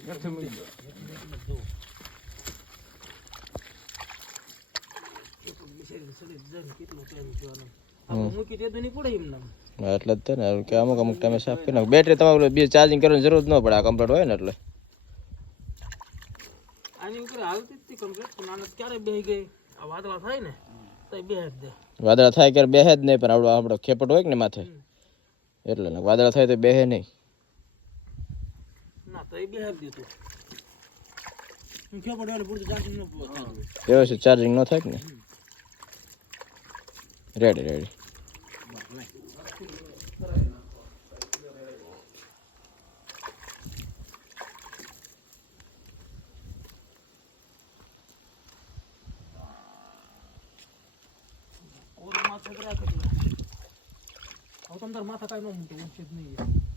એટલે જ ને કે અમુક ટાઈમે સાફ કરી નાખ. બેટરી તમારે બી ચાર્જિંગ કરવાની જરૂર ન પડે, આ કમ્પ્લીટ હોય ને એટલે. આની ઉપર હાલતી જ કમ્પ્લીટ નાનક ક્યારે બેહી ગઈ આ વાદળા થાય ને તો બેહ જ દે. વાદળા થાય ક્યારે બેહે જ નહીં, પણ આપણો ખેપટ હોય ને માથે એટલે વાદળા થાય તો બેહે નહીં. ના તો એ બેહ જ દેતું. ખેપટ હોય પૂરતું ચાર્જિંગ ન થાય. વ્યવસ્થિત ચાર્જિંગ ન થાય ને. રેડી. માથા કઈ ન મૂકતું છે જ નહીં.